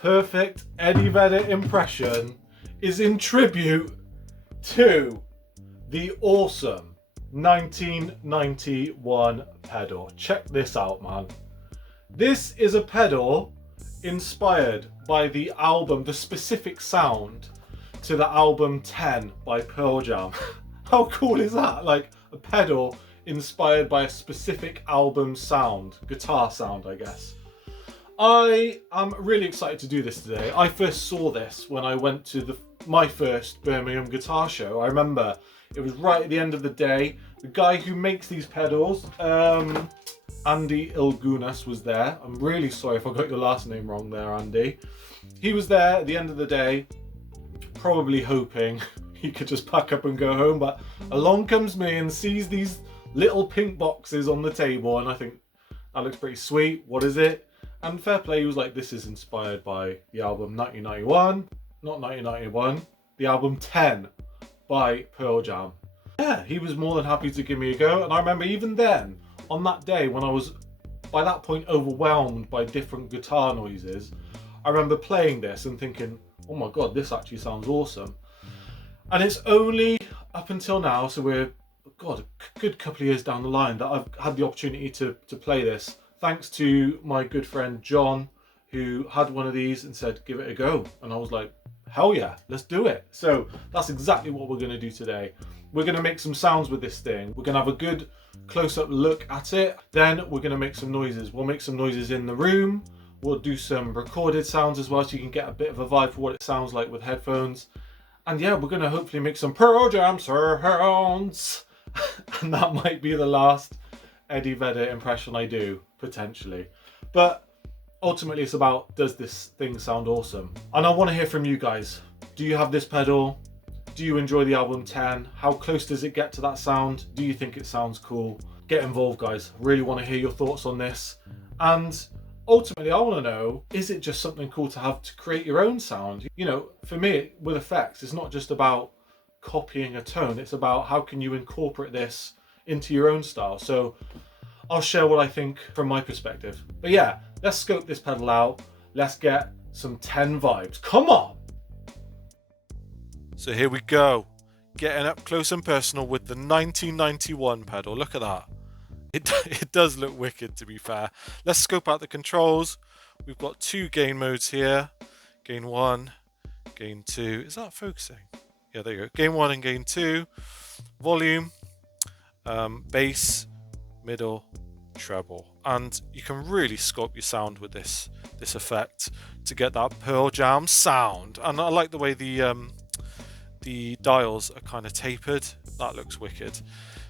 perfect Eddie Vedder impression is in tribute to the awesome 1991 pedal. Check this out, man. This is a pedal inspired by the album, the specific sound to the album 10 by Pearl Jam. How cool is that? Like a pedal inspired by a specific album sound, guitar sound, I guess. I am really excited to do this today. I first saw this when I went to my first Birmingham guitar show. I remember it was right at the end of the day. The guy who makes these pedals, Andy Ilgunas, was there. I'm really sorry if I got your last name wrong there, Andy. He was there at the end of the day, probably hoping he could just pack up and go home, but along comes me and sees these little pink boxes on the table, and I think, that looks pretty sweet, what is it? And fair play, he was like, this is inspired by the album 1991, not 1991, the album 10 by Pearl Jam. Yeah, he was more than happy to give me a go, and I remember even then, on that day when I was, by that point, overwhelmed by different guitar noises, I remember playing this and thinking, oh my god, this actually sounds awesome. And it's only up until now, so we're, god, a good couple of years down the line, that I've had the opportunity to play this, thanks to my good friend John, who had one of these and said, give it a go. And I was like, hell yeah, let's do it. So that's exactly what we're going to do today. We're going to make some sounds with this thing. We're going to have a good close-up look at it. Then we're going to make some noises. We'll make some noises in the room. We'll do some recorded sounds as well, so you can get a bit of a vibe for what it sounds like with headphones. And yeah, we're going to hopefully make some Pearl Jam sounds. And that might be the last Eddie Vedder impression I do, potentially. But ultimately it's about, does this thing sound awesome? And I want to hear from you guys. Do you have this pedal? Do you enjoy the album 10? How close does it get to that sound? Do you think it sounds cool? Get involved, guys. I really want to hear your thoughts on this. And ultimately, I want to know, is it just something cool to have to create your own sound? You know, for me, with effects, it's not just about copying a tone. It's about how can you incorporate this into your own style. So I'll share what I think from my perspective. But yeah, let's scope this pedal out. Let's get some 10 vibes. Come on! So here we go. Getting up close and personal with the 1991 pedal. Look at that. It does look wicked, to be fair. Let's scope out the controls. We've got two gain modes here. Gain 1, gain 2. Is that focusing? Yeah, there you go. Gain 1 and gain 2. Volume, bass, middle, treble. And you can really sculpt your sound with this effect to get that Pearl Jam sound. And I like the way the dials are kind of tapered. That looks wicked.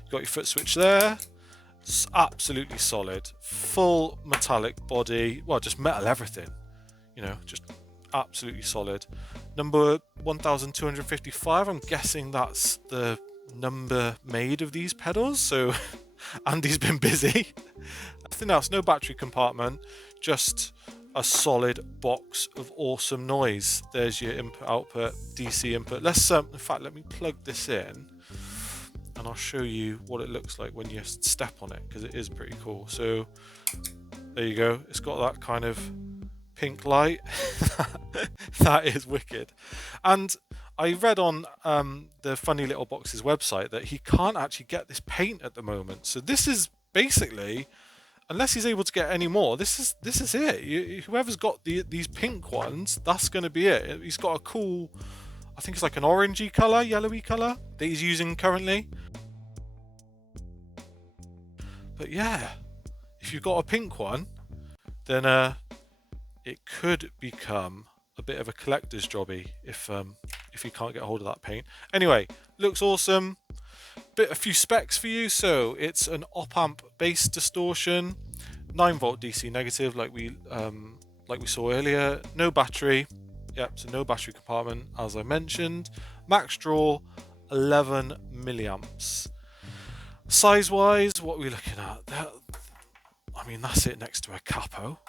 You've got your foot switch there. It's absolutely solid. Full metallic body. Well, just metal everything. You know, just absolutely solid. Number 1255. I'm guessing that's the number made of these pedals. So Andy's been busy. Nothing else. No battery compartment. Just a solid box of awesome noise. There's your input output, DC input. Let's in fact, let me plug this in and I'll show you what it looks like when you step on it, because it is pretty cool. So there you go. It's got that kind of pink light. That is wicked. And I read on the Funny Little Box's website that he can't actually get this paint at the moment. So this is basically, unless he's able to get any more, this is it. Whoever's got these pink ones, that's going to be it. He's got a cool, I think it's like an orangey colour, yellowy colour that he's using currently. But yeah, if you've got a pink one, then it could become a bit of a collector's jobby if you can't get a hold of that paint. Anyway, looks awesome. A few specs for you. So it's an op-amp bass distortion, 9-volt DC negative, like we saw earlier. No battery. Yep, so no battery compartment, as I mentioned. Max draw 11 milliamps. Size-wise, what are we looking at? I mean, that's it next to a capo.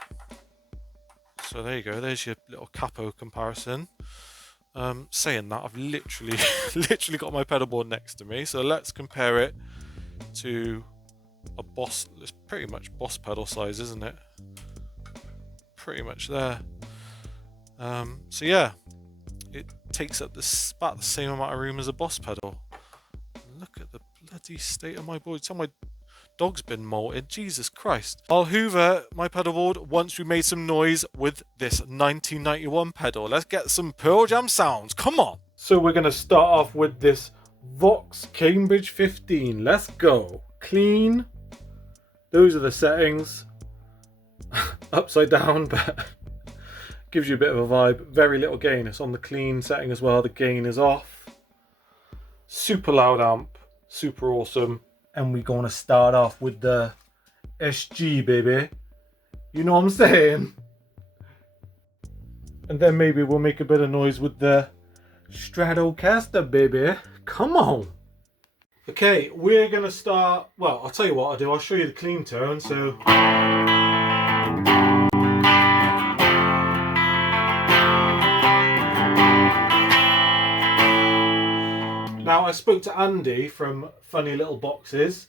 So there you go. There's your little capo comparison. Saying that, I've literally got my pedal board next to me, so let's compare it to a Boss. It's pretty much Boss pedal size, isn't it? Pretty much there. So yeah, it takes up about the same amount of room as a Boss pedal. Look at the bloody state of my board. Tell my dog's been molted. Jesus Christ. I'll hoover my pedal board once we made some noise with this 1991 pedal. Let's get some Pearl Jam sounds. Come on. So we're going to start off with this Vox Cambridge 15. Let's go. Clean. Those are the settings. Upside down, but gives you a bit of a vibe. Very little gain. It's on the clean setting as well. The gain is off. Super loud amp. Super awesome. And we're going to start off with the SG, baby. You know what I'm saying? And then maybe we'll make a bit of noise with the Stratocaster, baby. Come on. Okay, we're going to start... Well, I'll tell you what I'll do. I'll show you the clean tone. So... Now, I spoke to Andy from Funny Little Boxes,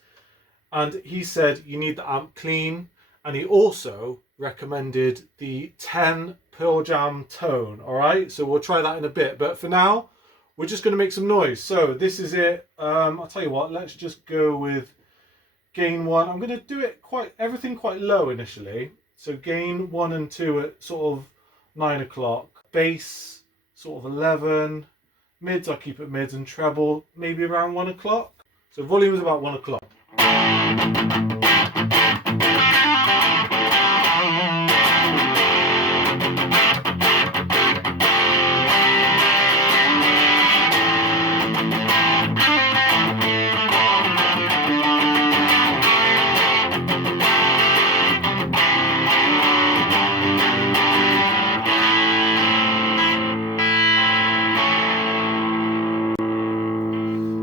and he said you need the amp clean, and he also recommended the 10 Pearl Jam tone, alright? So we'll try that in a bit, but for now, we're just going to make some noise. So this is it. I'll tell you what, let's just go with gain 1. I'm going to do it everything quite low initially. So gain 1 and 2 at sort of 9 o'clock. Bass, sort of 11. Mids, I keep it mids, and treble maybe around 1 o'clock. So volume is about 1 o'clock.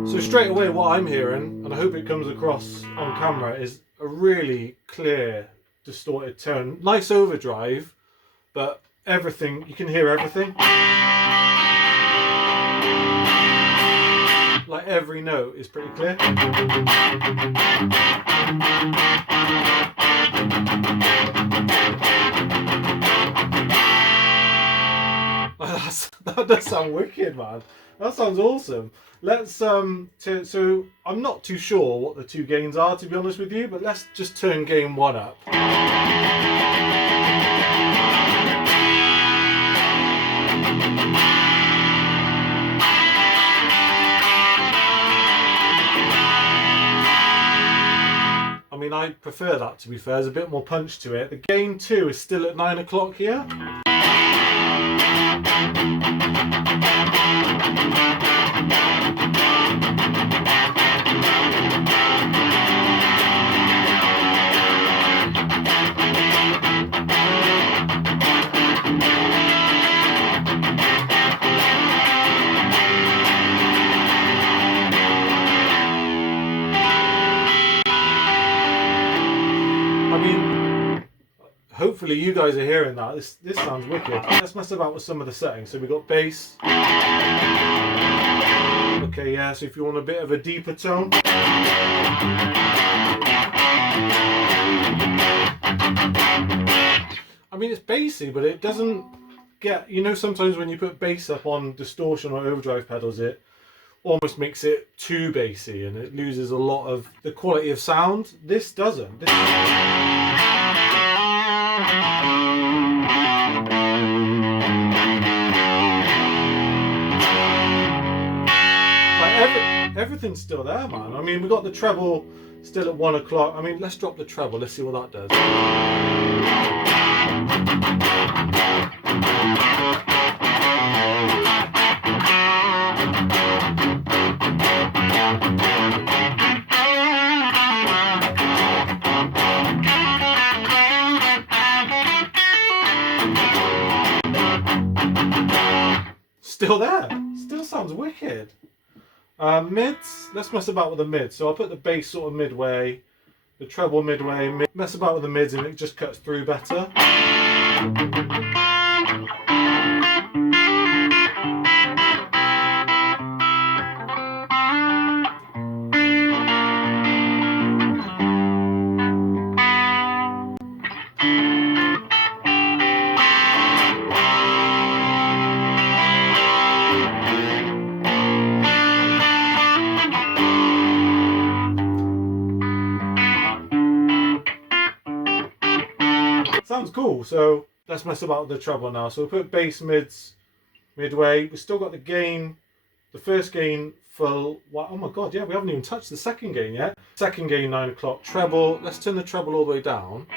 So straight away what I'm hearing, and I hope it comes across on camera, is a really clear, distorted tone. Nice overdrive, but everything, you can hear everything. Like every note is pretty clear. That does sound wicked, man. That sounds awesome. Let's so I'm not too sure what the two gains are, to be honest with you, but let's just turn gain 1 up. I mean, I prefer that, to be fair. There's a bit more punch to it. The gain 2 is still at 9 o'clock here. I mean, hopefully you guys are hearing that. This sounds wicked. Let's mess about with some of the settings. So we've got bass. Okay, yeah, so if you want a bit of a deeper tone. I mean, it's bassy, but it doesn't get, you know, sometimes when you put bass up on distortion or overdrive pedals, it almost makes it too bassy and it loses a lot of the quality of sound. This doesn't. Everything's still there, man. I mean, we've got the treble still at 1 o'clock. I mean, let's drop the treble. Let's see what that does. Still there. Still sounds wicked. Mids, let's mess about with the mids. So I'll put the bass sort of midway, the treble midway, mess about with the mids and it just cuts through better. sounds cool. So let's mess about with the treble now. So we'll put bass mids midway. We've still got the gain, the first gain full. Oh my god, yeah, we haven't even touched the second gain yet. Second gain 9 o'clock. Treble. Let's turn the treble all the way down.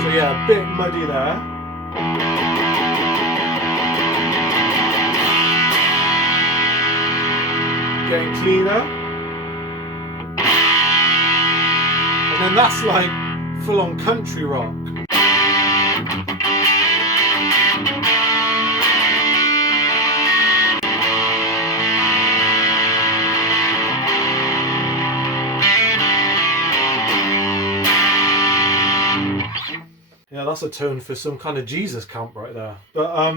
So yeah, a bit muddy there. Getting cleaner. And then that's like full on country rock. Yeah, that's a tone for some kind of Jesus camp right there. But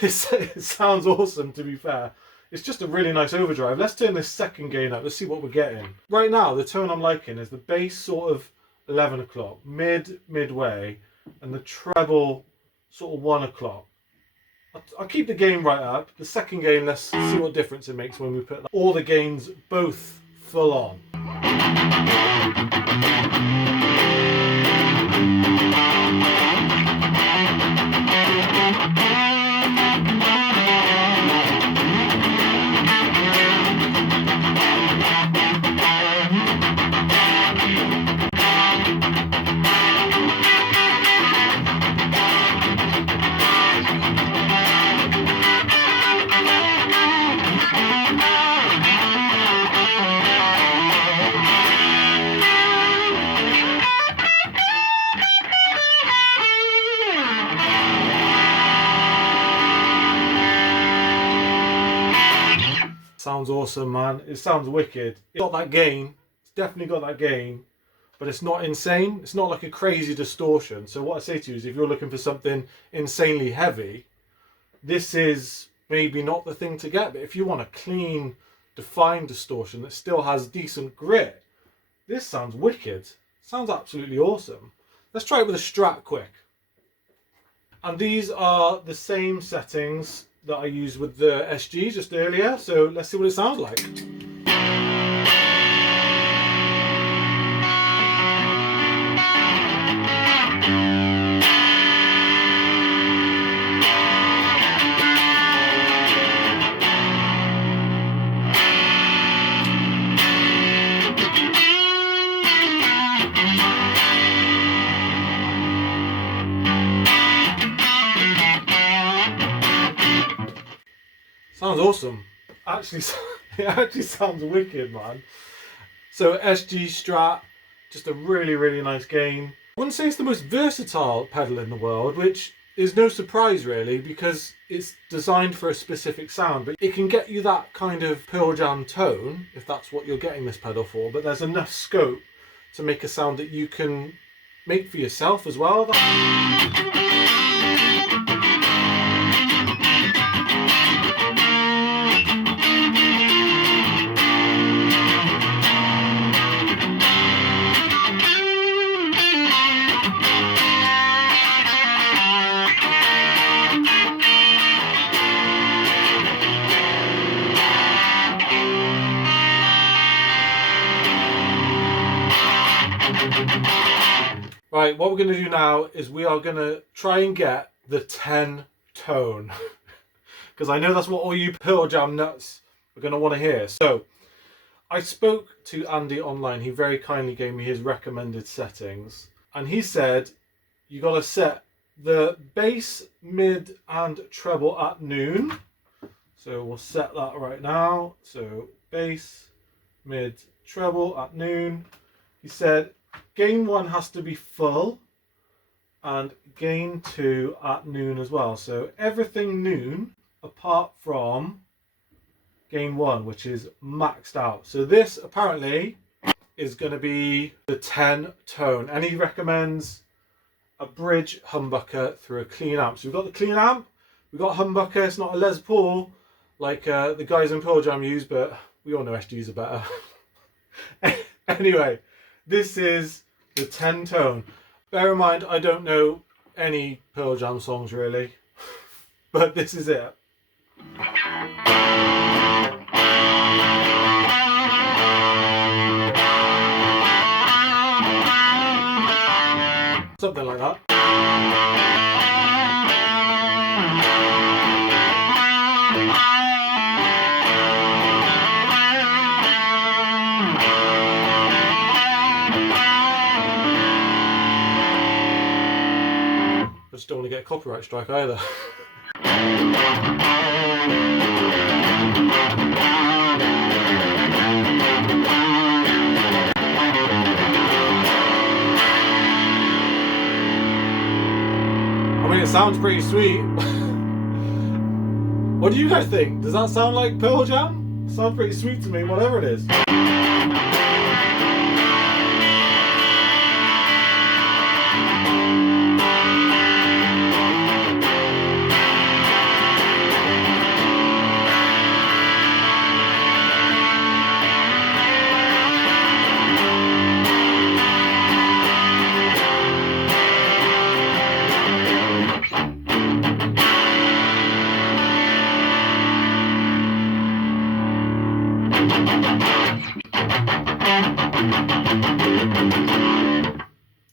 it sounds awesome, to be fair. It's just a really nice overdrive. Let's turn this second gain up. Let's see what we're getting. Right now, the tone I'm liking is the bass sort of 11 o'clock, midway, and the treble sort of 1 o'clock. I'll keep the gain right up. The second gain, let's see what difference it makes when we put all the gains both full on. Sounds awesome, man. It sounds wicked. It's got that gain. It's definitely got that gain, but it's not insane. It's not like a crazy distortion. So what I say to you is, if you're looking for something insanely heavy, this is maybe not the thing to get. But if you want a clean, defined distortion that still has decent grit, this sounds wicked. Sounds absolutely awesome. Let's try it with a Strat quick. And these are the same settings that I used with the SG just earlier, so let's see what it sounds like. Sounds awesome. Actually, it actually sounds wicked, man. So SG Strat, just a really, really nice gain. I wouldn't say it's the most versatile pedal in the world, which is no surprise really, because it's designed for a specific sound, but it can get you that kind of Pearl Jam tone, if that's what you're getting this pedal for, but there's enough scope to make a sound that you can make for yourself as well. Right, what we're going to do now is we are going to try and get the 10 tone. Because I know that's what all you Pearl Jam nuts are going to want to hear. So, I spoke to Andy online. He very kindly gave me his recommended settings. And he said, you got to set the bass, mid and treble at noon. So we'll set that right now. So bass, mid, treble at noon. He said, gain 1 has to be full and gain 2 at noon as well. So everything noon apart from gain 1, which is maxed out. So this apparently is going to be the 10 tone. And he recommends a bridge humbucker through a clean amp. So we've got the clean amp, we've got humbucker. It's not a Les Paul like the guys in Pearl Jam use, but we all know SGs are better. Anyway, this is the 10 tone. Bear in mind, I don't know any Pearl Jam songs really, but this is it. Something like that. I just don't want to get a copyright strike either. I mean, it sounds pretty sweet. What do you guys think? Does that sound like Pearl Jam? It sounds pretty sweet to me, whatever it is.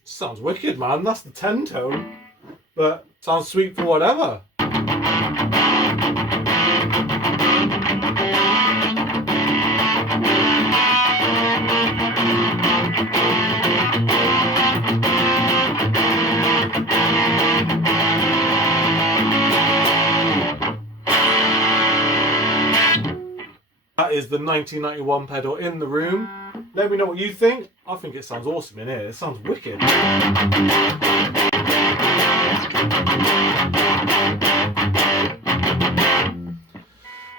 Sounds wicked, man. That's the 10 tone, but sounds sweet for whatever. That is the 1991 pedal in the room. Let me know what you think. I think it sounds awesome in here. It sounds wicked.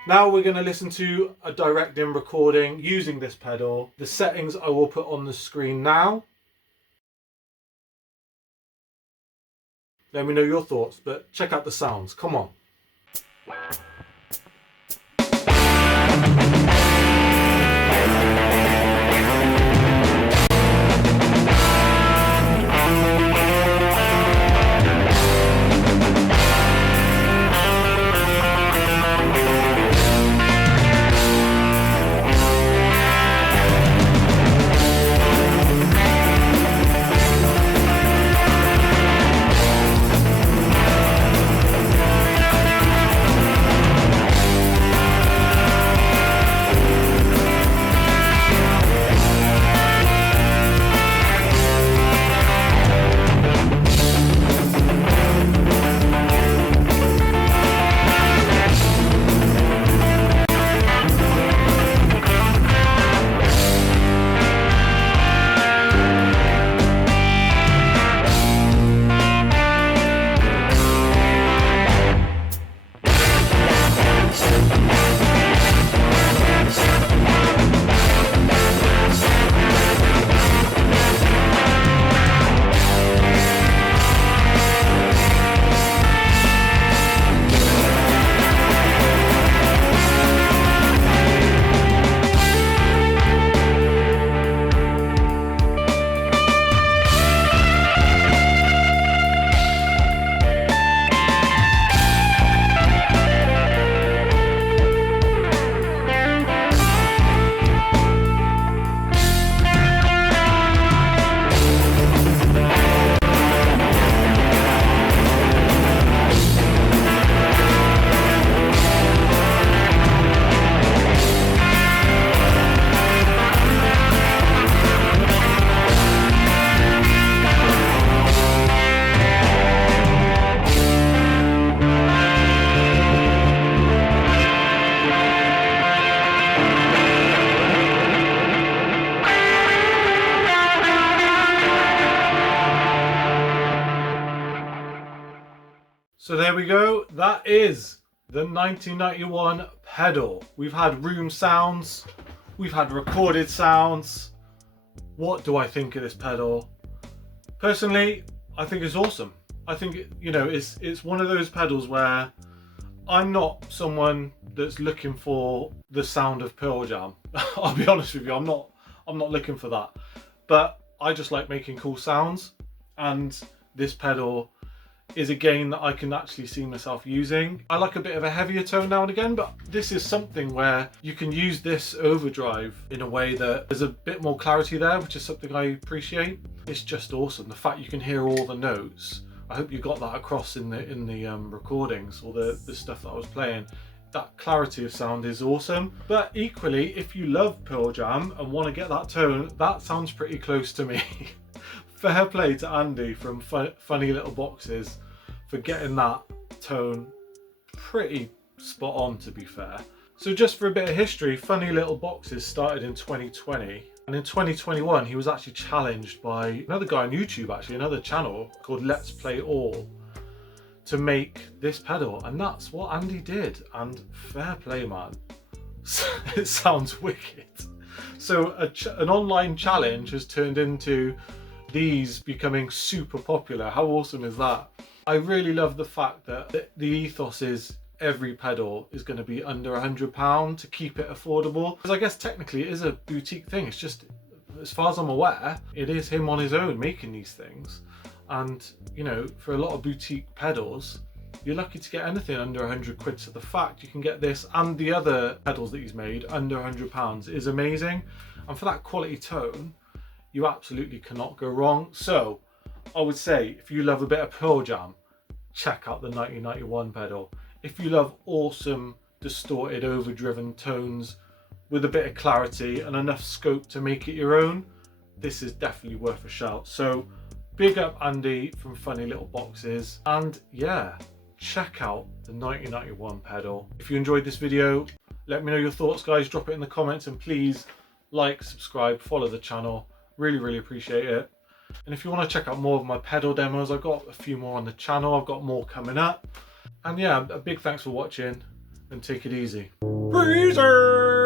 Now we're going to listen to a direct in recording using this pedal. The settings I will put on the screen now. Let me know your thoughts, but check out the sounds. Come on. So there we go, that is the 1991 pedal. We've had room sounds, we've had recorded sounds. What do I think of this pedal? Personally, I think it's awesome. I think, it's one of those pedals where I'm not someone that's looking for the sound of Pearl Jam. I'll be honest with you, I'm not looking for that. But I just like making cool sounds, and this pedal is a gain that I can actually see myself using. I like a bit of a heavier tone now and again, but this is something where you can use this overdrive in a way that there's a bit more clarity there, which is something I appreciate. It's just awesome. The fact you can hear all the notes. I hope you got that across in the recordings or the stuff that I was playing. That clarity of sound is awesome. But equally, if you love Pearl Jam and want to get that tone, that sounds pretty close to me. Fair play to Andy from Funny Little Boxes for getting that tone pretty spot on, to be fair. So just for a bit of history, Funny Little Boxes started in 2020. And in 2021, he was actually challenged by another guy on YouTube, actually, another channel called Let's Play All, to make this pedal. And that's what Andy did. And fair play, man. It sounds wicked. So an online challenge has turned into these becoming super popular. How awesome is that? I really love the fact that the ethos is every pedal is going to be under £100 to keep it affordable. Because I guess technically it is a boutique thing. It's just, as far as I'm aware, it is him on his own making these things. And, you know, for a lot of boutique pedals, you're lucky to get anything under 100 quid. So the fact you can get this and the other pedals that he's made under £100 is amazing. And for that quality tone, you absolutely cannot go wrong. So I would say, if you love a bit of Pearl Jam, check out the 1991 pedal. If you love awesome, distorted, overdriven tones with a bit of clarity and enough scope to make it your own, this is definitely worth a shout. So big up Andy from Funny Little Boxes, and yeah, check out the 1991 pedal. If you enjoyed this video, let me know your thoughts, guys. Drop it in the comments, and please like, subscribe, follow the channel. Really appreciate it. And if you want to check out more of my pedal demos, I've got a few more on the channel. I've got more coming up. And yeah, a big thanks for watching, and take it easy. Breezer!